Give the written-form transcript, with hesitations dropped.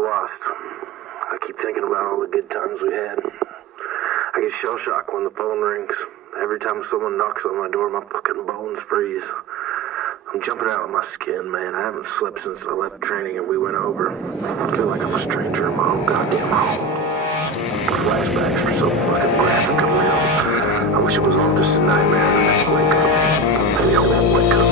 lost. I keep thinking about all the good times we had. I get shell shock when the phone rings. Every time someone knocks on my door, my fucking bones freeze. I'm jumping out of my skin, man. I haven't slept since I left training and we went over. I feel like I'm a stranger in my own goddamn home. The flashbacks are so fucking graphic and real. I wish it was all just a nightmare and I could wake up. Maybe I won't wake up.